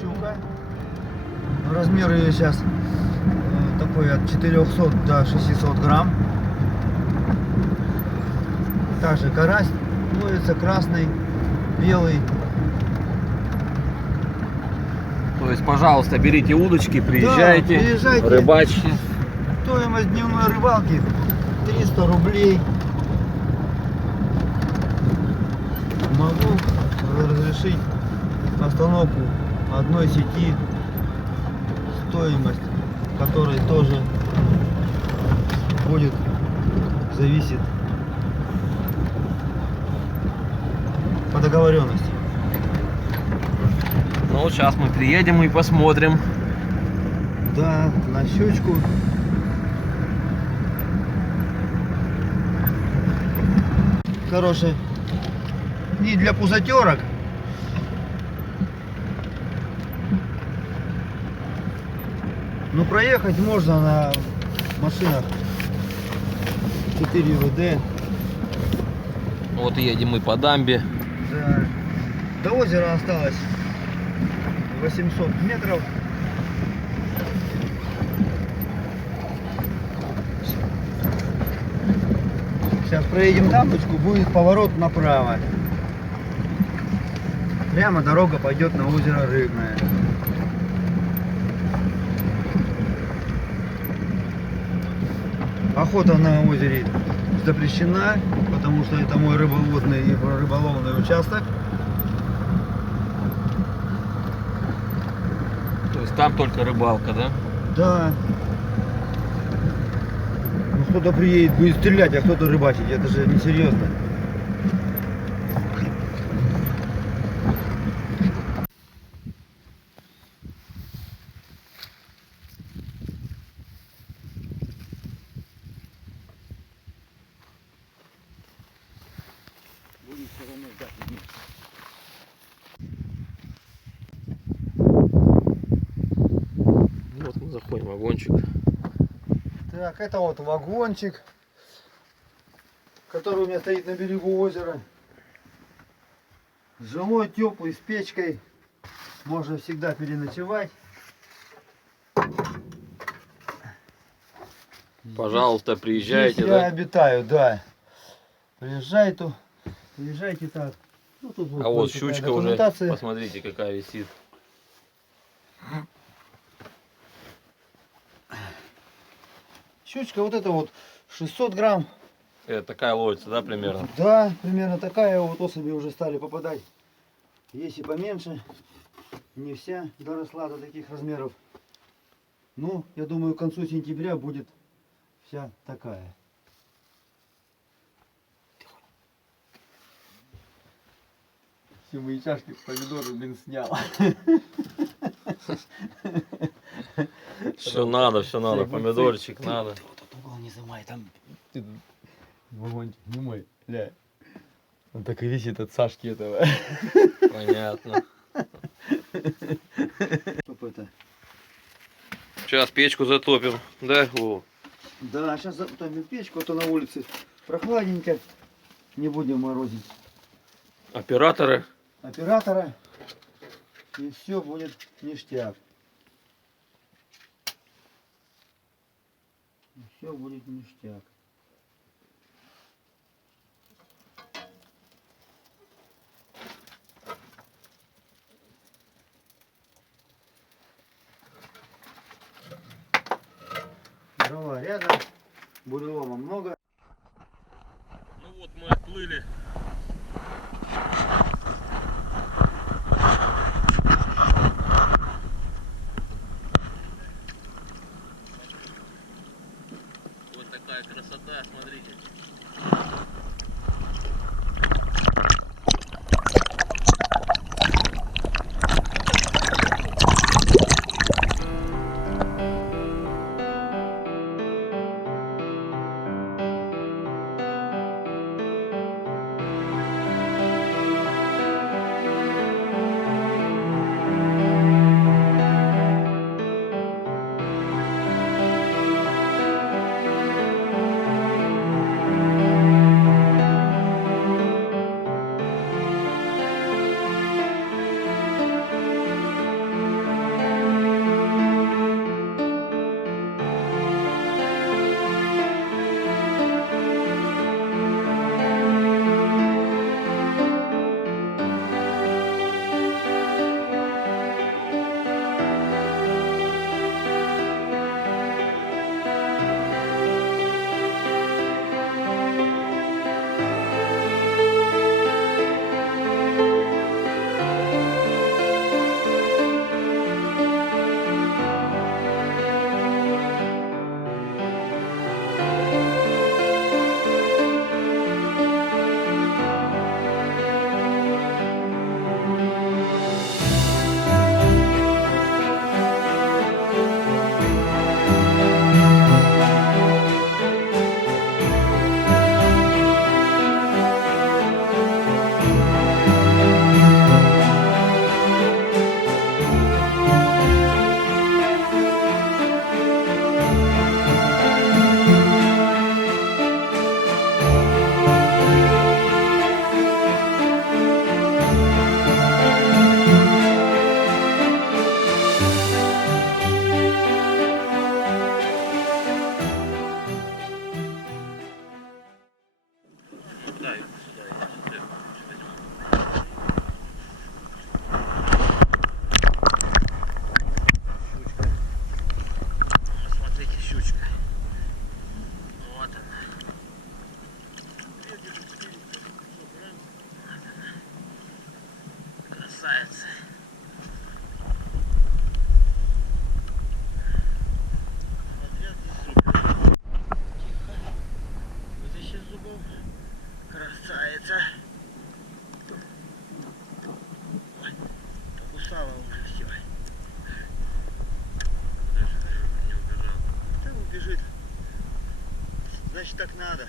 щука. Размер ее сейчас такой от 400 до 600 грамм. Также карась ловится красный, белый. То есть, пожалуйста, берите удочки, приезжайте, Да, приезжайте. рыбачьте. Стоимость дневной рыбалки 300 рублей. Могу разрешить остановку одной сети, стоимость которой тоже будет зависит по договоренности. Ну, сейчас мы приедем и посмотрим. Да, на щучку. Хороший. Не для пузатерок. Ну, проехать можно на машинах 4 ВД. Вот едем мы по дамбе. Да. До озера осталось 800 метров. Сейчас проедем дамбочку, будет поворот направо. Прямо дорога пойдет на озеро Рыбное. Охота на озере запрещена, потому что это мой рыбоводный и рыболовный участок. То есть там только рыбалка, да? Да. Ну, кто-то приедет, будет стрелять, а кто-то рыбачить. Это же несерьезно. Будем все равно ждать. Вот мы заходим в вагончик. Так, это вот вагончик, который у меня стоит на берегу озера. Жилой, теплый, с печкой. Можно всегда переночевать. Пожалуйста, приезжайте, Здесь да? я обитаю, да. Приезжайте так. Ну, тут А вот такая щучка уже, документация. посмотрите, какая висит. Щучка вот это вот 600 грамм. Это такая ловится, да, примерно? Да, примерно такая вот особи уже стали попадать. Есть и поменьше. Не вся доросла до таких размеров. Ну, я думаю, к концу сентября будет вся такая. Все мои чашки помидоры, блин, снял. Все надо, помидорчик надо. Тут угол не замай, там вагончик не мой, бля. Он так и висит от Сашки этого. Понятно. Чтоб это. Сейчас печку затопим, да? О. Да, сейчас затопим печку, а то на улице прохладненько. Не будем морозить Операторы. оператора. И все будет ништяк. Все будет ништяк. Дрова рядом, бурелома много. Ну вот мы отплыли. Вот такая красота, смотрите. устала уже все. Даже не убежал. Да убежит. Значит так надо.